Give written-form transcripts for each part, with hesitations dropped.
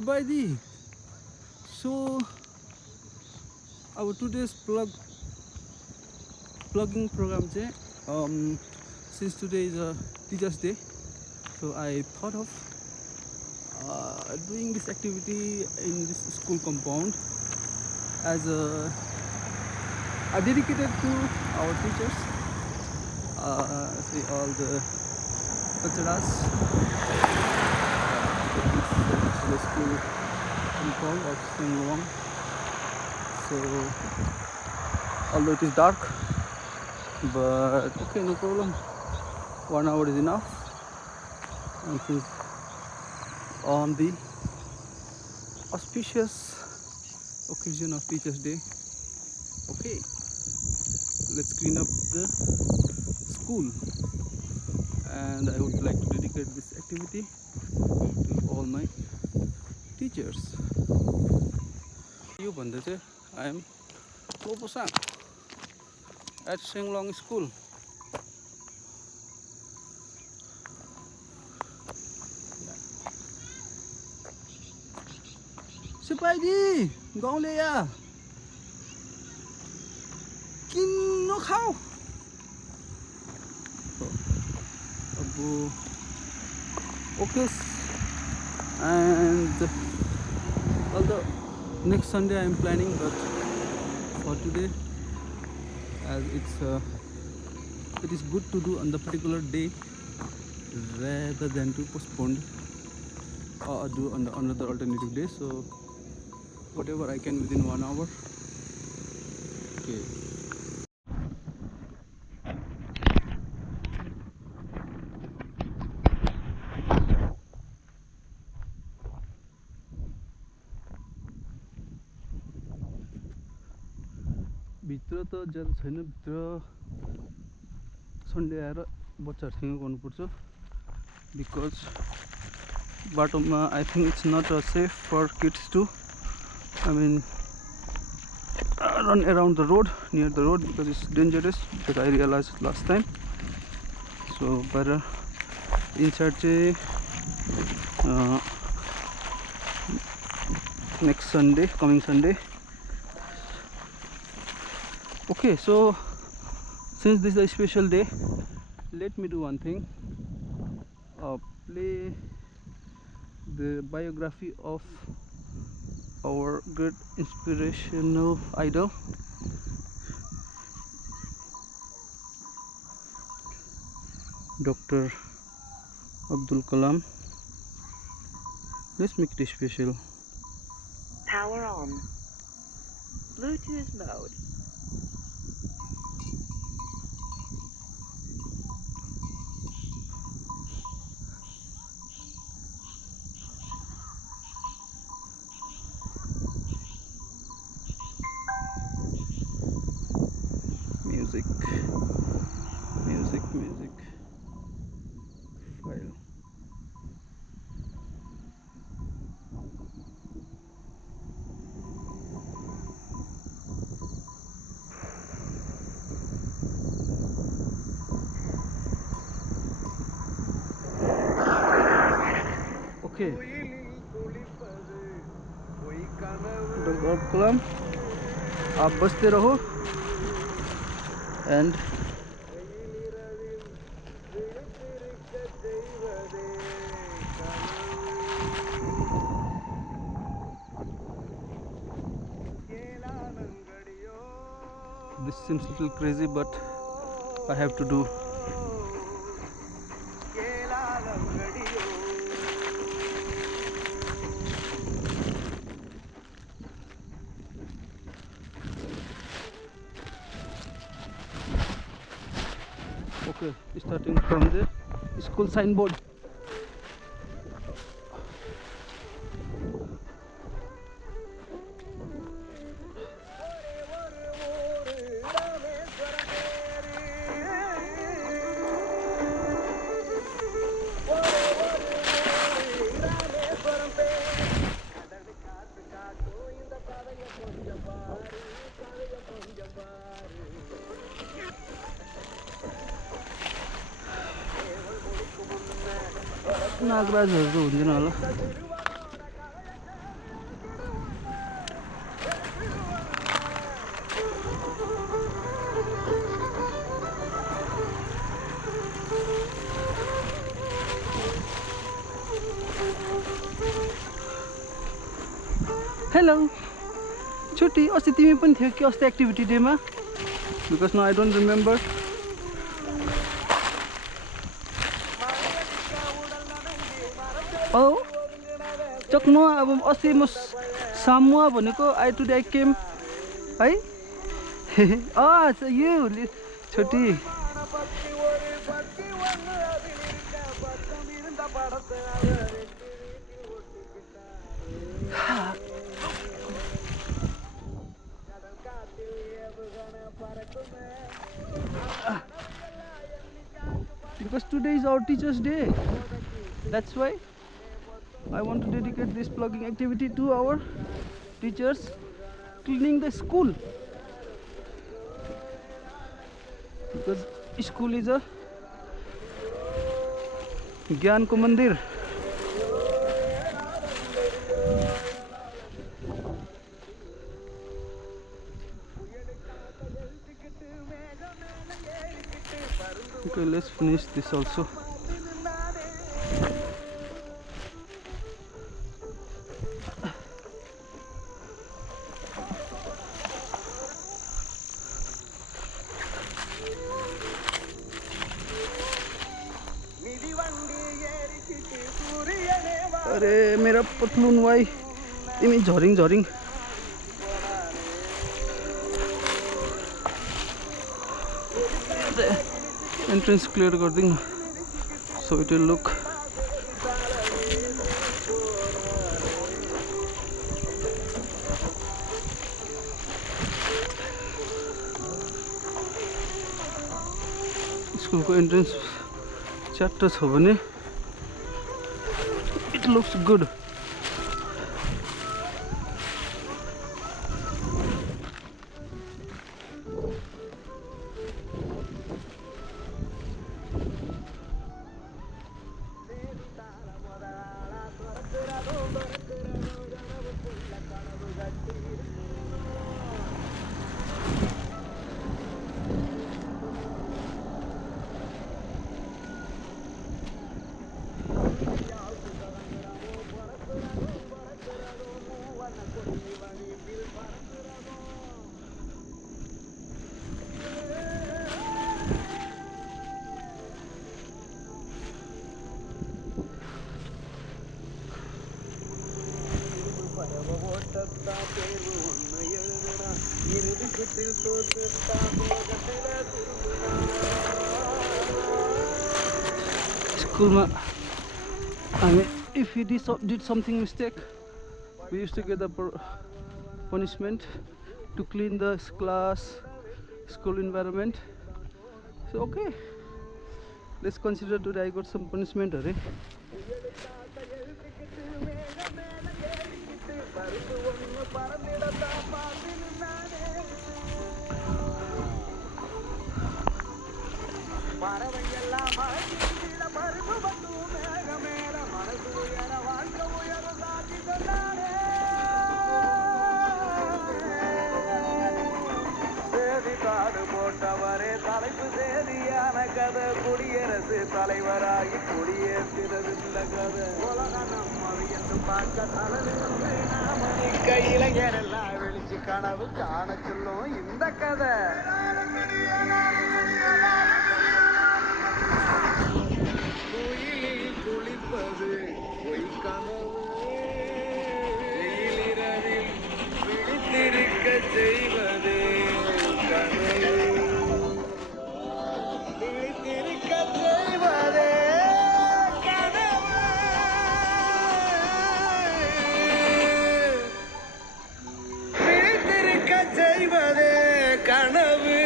Subaidi. So our today's plugging program since today is a teacher's day, so I thought of doing this activity in this school compound as a dedicated to our teachers. See all the kacharas. This is the school compound of Sengluang. So although it is dark, but okay, no problem. 1 hour is enough. And since on the auspicious occasion of Teachers' Day, okay, let's clean up the school. And I would like to dedicate this activity to all my teachers. I am Lopusang at Sengluang School. Sipaidi, gaule ya. Kinno khao. Abu okay, and although next Sunday I am planning, but for today, as it is good to do on the particular day rather than to postpone or do on another alternative day. So whatever I can within 1 hour. Okay. भित्र त ज्यादा छैन, भित्र सन्डे आएर बच्चाहरूसँग गर्नुपर्छ because बाटोमा I think it's not safe for kids to run around the road, near the road, because it's dangerous, because I realized last time. So better inside next Sunday, coming Sunday. Okay, so since this is a special day, let me do one thing, play the biography of our great inspirational idol, Dr. Abdul Kalam. Let's make it special. Power on. Bluetooth mode. Music. File. Okay. Dr. Abdul Kalam, आप बसते रहो and this seems a little crazy, but I have to do. Okay, starting from the school signboard. नागराजहरू त हुँदैन होला। हेलो छुट्टी अस्ति तिमी पनि थियो कि अस्ति एक्टिभिटी डेमा because no I don't remember औ चक्नु अब अस्ति म सामुआ भनेको आई टुडे आई केम है यु छुट्टी because today is our teachers day, that's why I want to dedicate this plugging activity to our teachers cleaning the school, because school is a Gyan ko mandir. Okay, let's finish this also. अरे मेरा पतलून भाई तिमी झरिङ झरिङ entrance clear गरिदिनु so it will look स्कुलको entrance chapter छ भने it looks good. School ma, I mean, if we did something mistake, we used to get the punishment to clean the class, school environment. So okay, let's consider today I got some punishment, right? கனவு காண சொல்லும் இந்த கதை குயிலில் குளிப்பது பொய் கனவு வெயிலிரவில் விழித்திருக்க செய்வது கனவு விழித்திருக்க செய்வதே கனவு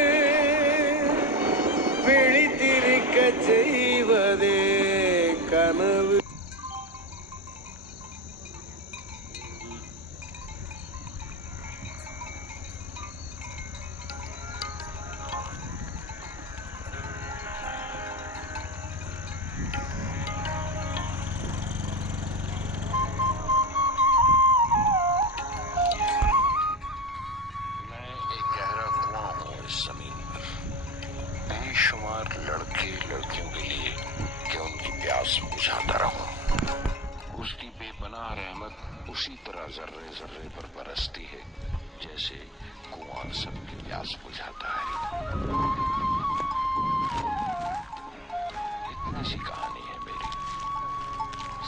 விழித்திருக்க செய்வதே கனவு रहमत उसी तरह जर्रे जर्रे पर बरसती है जैसे कुआं सबकी प्यास बुझाता है। इतनी सी कहानी है मेरी,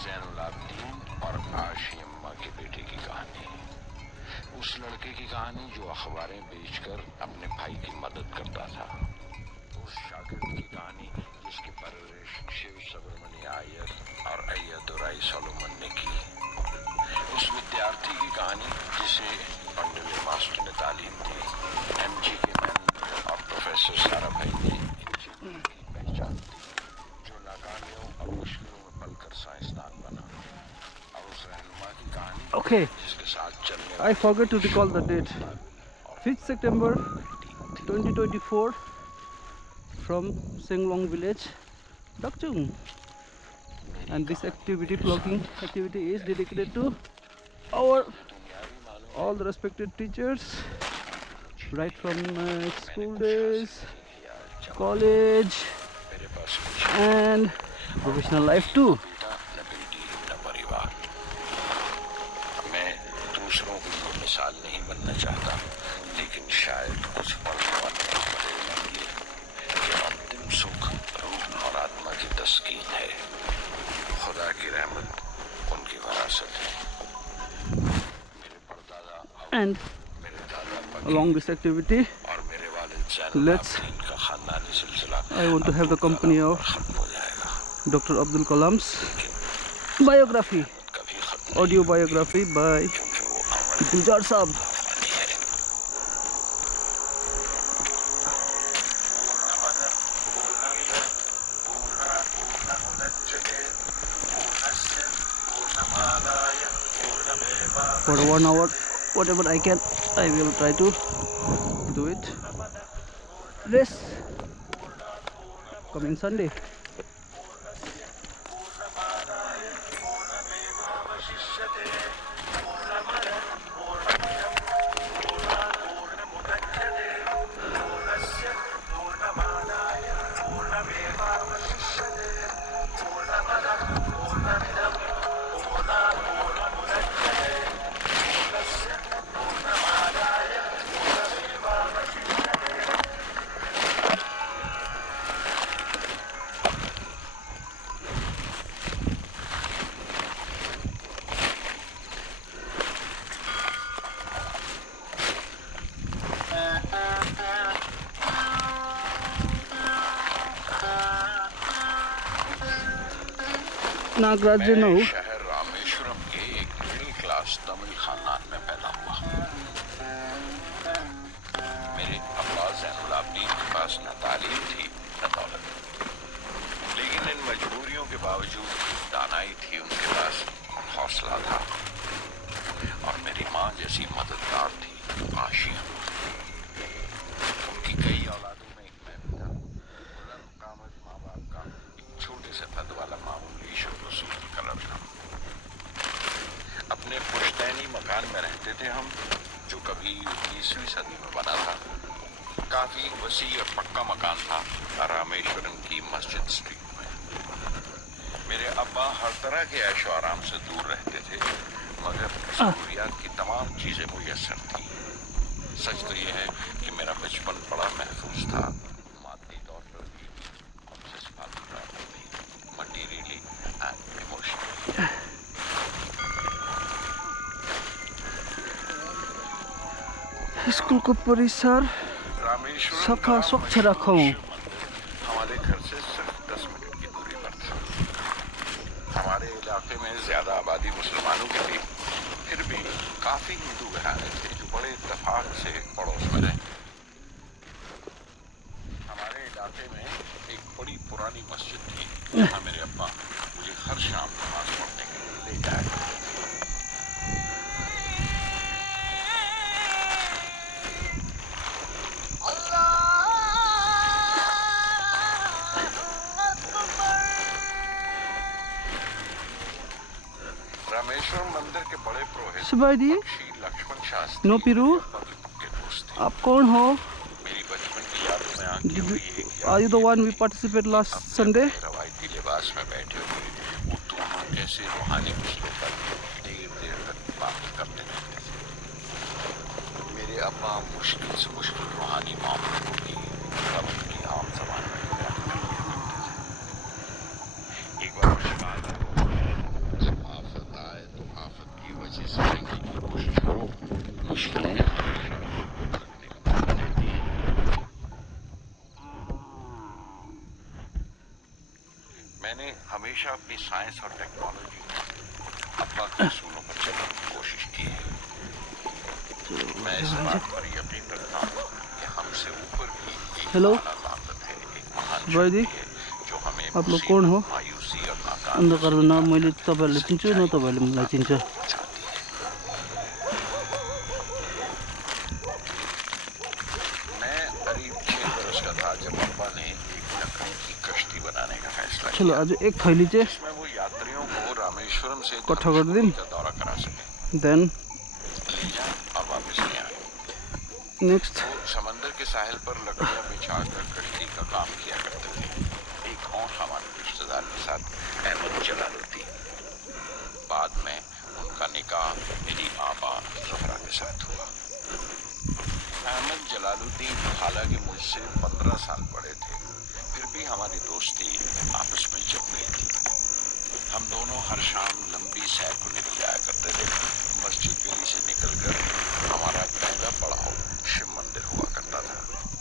ज़ैनुलाब्दीन और आशी अम्मा के बेटे की कहानी है। उस लड़के की कहानी जो अखबारें बेचकर अपने भाई की मदद करता था। उस शागिर्द की कहानी जिसकी परवरिश शिव सुब्रमण्य अय्यर और अय्यदुराई सोलोमन ने की। उस विद्यार्थी की कहानी जिसे पंडित मास्टर ने तालीम दी। MG के मैन और प्रोफेसर साराभाई ने इंजीनियर की पहचान दी, जो नाकामियों और मुश्किलों में पलकर साइंसदान बना। और उस रहनुमा की कहानी Okay, जिसके साथ चलने I forgot to recall the date. 5th September 2024 from Senglong village, Dakchung. And this activity, vlogging activity, is dedicated to our all the respected teachers, right from school days, college, मेरे पास कुछ and professional life too. बेटा न बेटी न परिवार। मैं दूसरों की कोई मिसाल नहीं बनना चाहता, लेकिन शायद कुछ पढ़ने वाले पढ़ेंगे कि अंतिम सुख रूह और आत्मा की तस्कीन है। खुदा की रहमत उनकी विरासत है। मेरे परदादा And मेरे दादा along this activity, और मेरे वालिद let's ज़ैनुलाब्दीन का खानदानी सिलसिला I want to have the company of खत्म हो जाएगा, Dr. Abdul Kalam's biography, कभी खत्म audio biography by क्योंकि वो अमर Guljar Saab. वाली है। For 1 hour, whatever I can, I will try to do it. Rest coming Sunday. Nagraj, मैं no. शहर रामेश्वरम के एक मिडिल क्लास तमिल खानदान में पैदा हुआ। मेरे अब्बा ज़ैनुलाब्दीन के पास न तालीम थी न दौलत, लेकिन इन मजबूरियों के बावजूद दानाई थी उनके पास, हौसला था। और मेरी माँ जैसी मददगार थी आशी। उनकी कई औलादों में एक मैं भी था। बुलंद कामत माँ बाप का एक छोटे से कद वाला मामूली शुक्र कलर था। अपने पुश्तैनी मकान में रहते थे हम, जो कभी 19वीं सदी में बना था। काफी वसी और पक्का मकान था रामेश्वरम की मस्जिद स्ट्रीट में। मेरे अब्बा हर तरह के ऐशो आराम से दूर रहते थे, मगर जरूरियात की तमाम चीजें मुयस्सर थी। सच तो यह है कि मेरा बचपन बड़ा महफूज था, मादी तौर पर भी और जज्बाती तौर पर भी, मटीरियली एंड इमोशनली। स्कूल को परिसर रामेश्वरम सफा का स्वच्छ रखो। हमारे घर से सिर्फ 10 मिनट की दूरी पर था। हमारे इलाके में ज्यादा आबादी मुसलमानों की थी, फिर भी काफी हिंदू घराने थे जो बड़े इत्तेफाक से पड़ोस में रहे। हमारे इलाके में एक बड़ी पुरानी मस्जिद थी, जहाँ मेरे अब्बा मुझे हर शाम नमाज पढ़ने के लिए ले जाया करते थे। रामेश्वरम मंदिर के बड़े पुरोहित सुबादी, श्री लक्ष्मण शास्त्री नो पिरू, के दोस्त थे। आप कौन हो? मेरी बचपन की यादों में आती हुई एक Are you the one we participated last Sunday? रवायती लिबास में बैठे हुए वो दोनों जैसे रूहानी मुस्लिम पर देर देर तमाम मुश्किल से मुश्किल रूहानी मामलों को भी तब उनकी आम जबान में बयान कर दिया करते थे। एक बार शिकायत जब आफत आए तो आफत की वजह से जिंदगी की कोशिश करो, मुश्किलें रखने का मौका देती हैं। मैंने हमेशा अपनी साइंस और टेक्नोलॉजी में अल्लाह के असूलों पर चलने की कोशिश की है। मैं इस बात पर यकीन रखता हूँ कि हमसे ऊपर भी एक हेलो आला ताकत है, एक महान भाइ जी, शक्ति है जो हमें आप लोग मुसीबत, कौन हो? मायूसी और नाकामी अन्धकार न मैले तपाईँहरूले चिन्छु न तपाईँहरूले मलाई चिन्छ। चाहती है। मैं करीब 6 बरस का था जब अब्बा ने एक लकड़ी की कश्ती बनाने का फैसला चलो किया, आज एक थैली चाहिँ जिसमें वो यात्रियों को रामेश्वरम से कट्ठा गरिदिउँ, का दौरा करा सके, देन ले जाए और वापस ले आए। नेक्स्ट वो समंदर के साहिल पर लकड़ियां बिछाकर कश्ती का काम किया करते थे। एक और हमारे रिश्तेदार के साथ अहमद जलालुद्दीन। बाद में उनका निकाह मेरी आबा ज़हरा के साथ हुआ। अहमद जलालुद्दीन हालांकि मुझसे 15 साल बड़े थे, फिर भी हमारी दोस्ती आपस में जम गई थी। हम दोनों हर शाम लंबी सैर को निकल जाया करते थे। मस्जिद गली से निकलकर हमारा पहला पड़ाव शिव मंदिर हुआ करता था,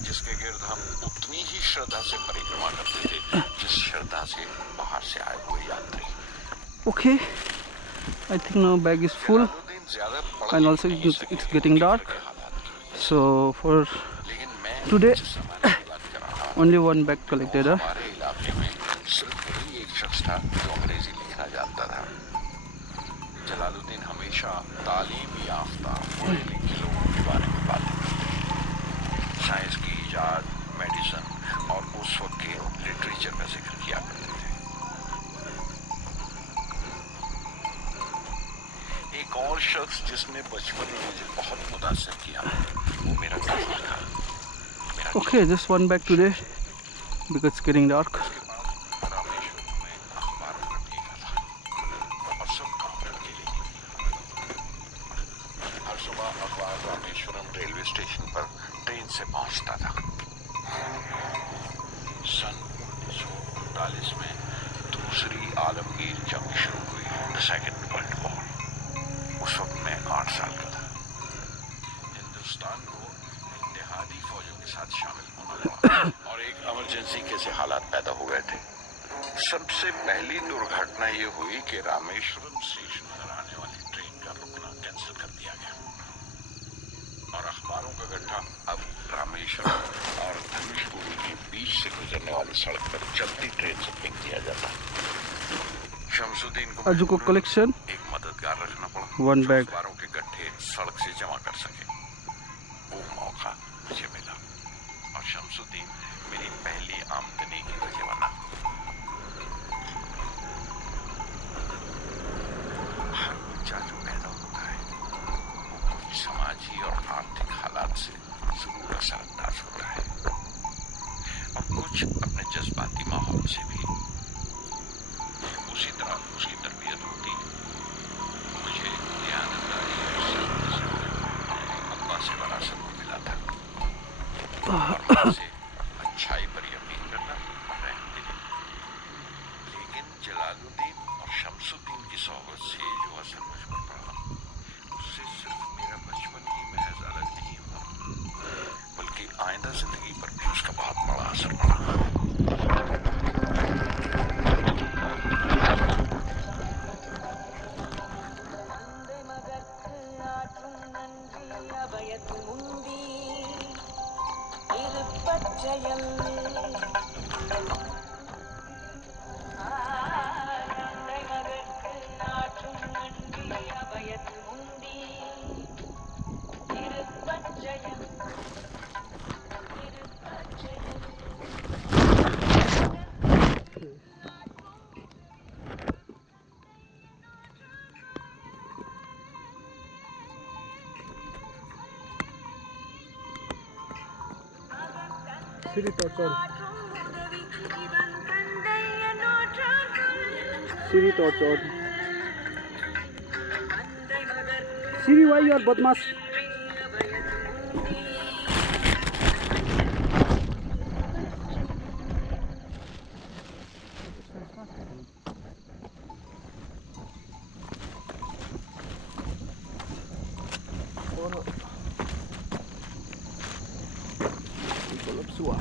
जिसके गिर्द हम उतनी ही श्रद्धा से परिक्रमा करते थे जिस श्रद्धा से बाहर से आए हुए यात्री। Okay, I think now bag is full ज्यादा and also it's getting dark, so for लेकिन मैं today जिस समय की बात कर रहा हूं, only one bag collected. हमारे इलाके में सिर्फ वही एक शख्स था जो अंग्रेजी लिखना जानता था। जलालुद्दीन हमेशा तालीम याफ्ता पढ़े लिखे लोगों के बारे में बातें करते, साइंस की इजाद, मेडिसिन और उस वक्त के लिटरेचर का जिक्र किया करते थे। एक और शख्स जिसने बचपन में मुझे बहुत मुतासिर किया वो मेरा दोस्त था। Okay, just one bag today because it's getting dark. उसके बाद रामेश्वरम में अखबारों का ठेका था और सब काम अकेले ही किया। हर सुबह अखबार रामेश्वरम रेलवे स्टेशन पर ट्रेन से पहुंचता था। सन 1939 में दूसरी आलमगीर जंग शुरू हुई, द सेकेंड वर्ल्ड वॉर। उस वक्त मैं 8 साल का था। हिंदुस्तान को इत्तेहादी फौजों के साथ शामिल होना पड़ा और एक इमरजेंसी के से हालात पैदा हो गए थे। सबसे पहली दुर्घटना ये हुई कि रामेश्वरम स्टेशन पर आने वाली ट्रेन का रुकना कैंसिल कर दिया गया और अखबारों का गड्ढा अब रामेश्वरम और धनुषपुरी के बीच से गुजरने वाली सड़क पर चलती ट्रेन से फेंक दिया जाता। शमसुद्दीन को Aju ko collection एक मददगार रखना पड़ा one जो bag. अखबारों के गड्ढे सड़क से जमा कर सके। वो मौका मुझे मिला और शमसुद्दीन मेरी पहली आमदनी की वजह बना। हर बच्चा जो पैदा होता है वो कुछ समाजी और आर्थिक हालात से जरूर असरअंदाज होता है और कुछ अपने जज्बाती माहौल से भी। उसी तरह उसकी तरबियत होती। मुझे ध्यानदारी और सख्त अब्बा से विरासत में मिला था और मुझसे अच्छाई पर यकीन करना और रहम दिली। लेकिन जलालुद्दीन और शमसुद्दीन की सोहबत से जो असर मुझ पर पड़ा उससे सिर्फ मेरा बचपन ही महज अलग नहीं हुआ, बल्कि आइंदा जिंदगी पर भी उसका बहुत बड़ा असर पड़ा। Siri torch on. Siri torch on. Siri, why you are badmash? पर Kolapsua.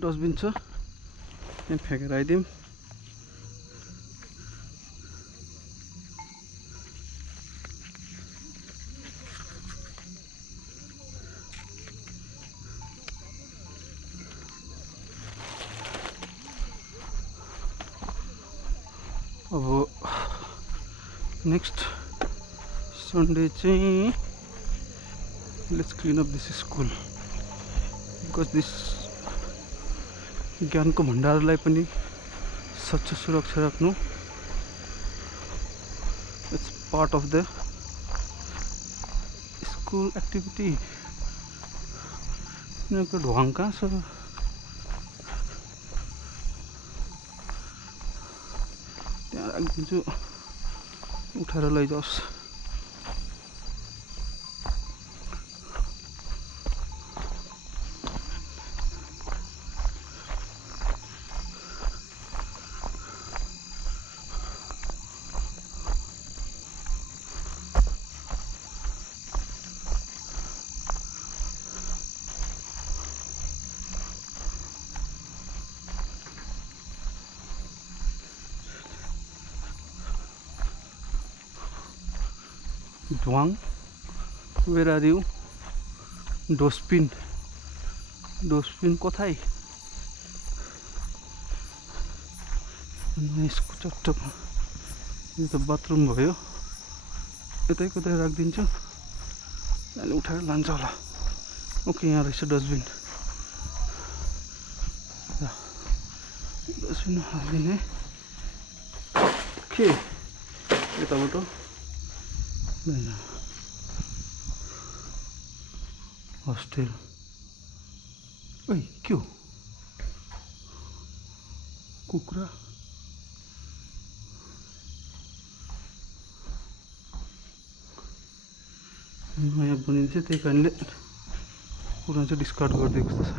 डस्टबिन छ यहाँ फ्याँकेर आइदिउँ। अब नेक्स्ट सन्डे चाहिँ let's clean up this school because this ज्ञानको भण्डारलाई पनि स्वच्छ सुरक्षा राख्नु it's part of the school activity. यिनीहरूको ढुवाङ कहाँ छ? त्यहाँ राखिदिन्छु, उठाएर लैजाओस्। Duang, where are you? Dosbin kothai? यसको टकटक यो त बाथरुम भयो, यतै कतै राखिदिन्छु, अनि उठाएर लान्छ होला। ओके, यहाँ रहेछ डस्टबिन। डस्टबिन हालिदिने। ओके, यताबाट हस्टेल। ओइ के हो? कुखुरा। नयाँ बनिन्छ, त्यही कारणले पुरानो चाहिँ डिस्कार्ड गरिदिएको जस्तो छ।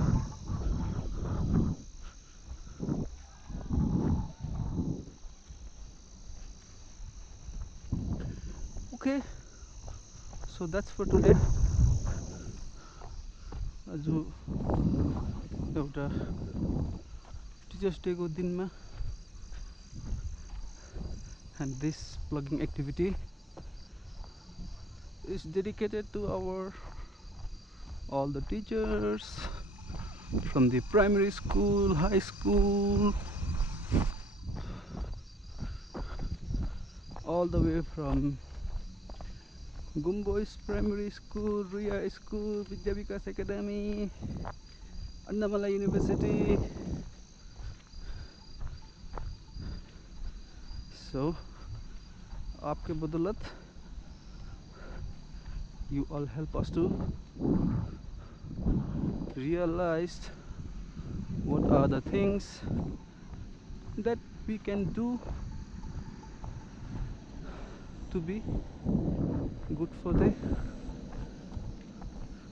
Okay, so that's for today. आज एउटा टिचर्स डे को दिनमा, and this plugging activity is dedicated to all the teachers from the primary school, high school, all the way from Gumbois Primary School, Ria School, Vidya Vikas Academy, Annamala University. So, आपके बदौलत, you all help us to realize what are the things that we can do to be good for the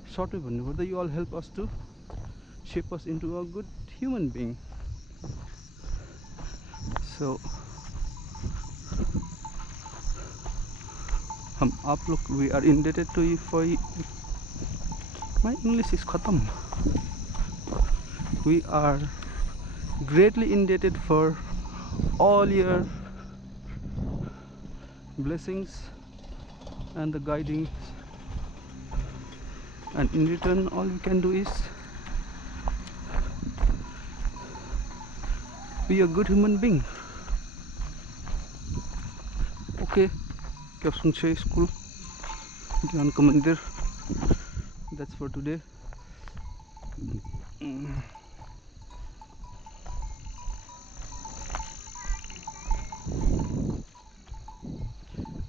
short term. You all help us to shape us into a good human being. So हम आप लोग we are indebted to you for my English is khatam. We are greatly indebted for all your blessings and the guiding, and in return all we can do is be a good human being. Okay, Kyabsungche School, Gyan Ka Mandir. That's for today.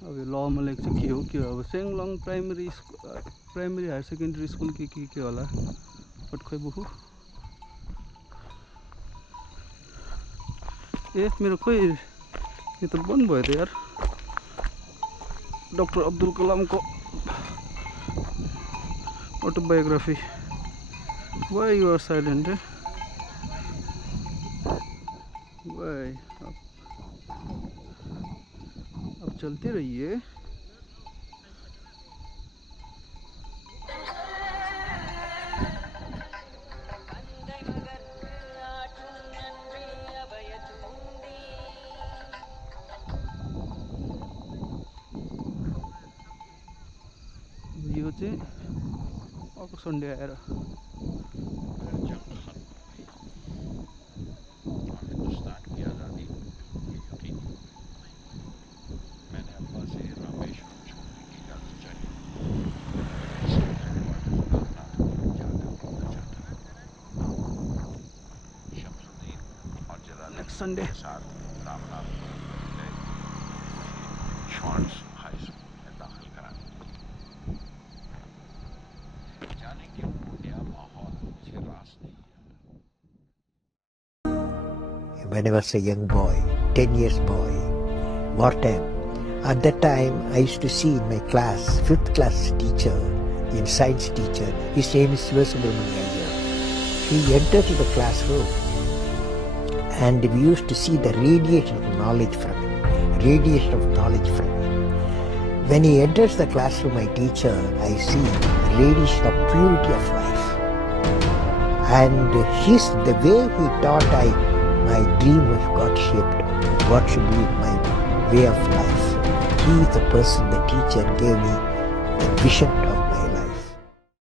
अब यो ल मलाई चाहिँ के हो अब सेङलङ primary higher secondary school के होला बट खै बुखु ए मेरो खोइ यो त बन्द भयो त यार डाक्टर अब्दुल कलामको autobiography why you are silent why अब चलते रहिए यो चाहिँ अर्को सन्डे आएर हिंदुस्तान की आज़ादी यकीनी मैंने अब्बा से रामेश्वरम छोड़ने की इजाज़त चाही शमसुद्दीन और जलालुद्दीन नेक्स्ट संडे के साथ रामनाथ शॉर्ट्स हाई स्कूल में दाखिल कराने जाने क्यों नया माहौल मुझे रास नहीं है when I was a young boy, 10 years boy, wartime. At that time, I used to see in my class, 5th class teacher, in science teacher, his name is Sivasubramanian Iyer. He entered the classroom and we used to see the radiation of knowledge from him. When he enters the classroom, my teacher, I see radiation of purity of life. And the way he taught, my dream was got shaped. What should be my way of life? He is the person, the teacher, gave me the vision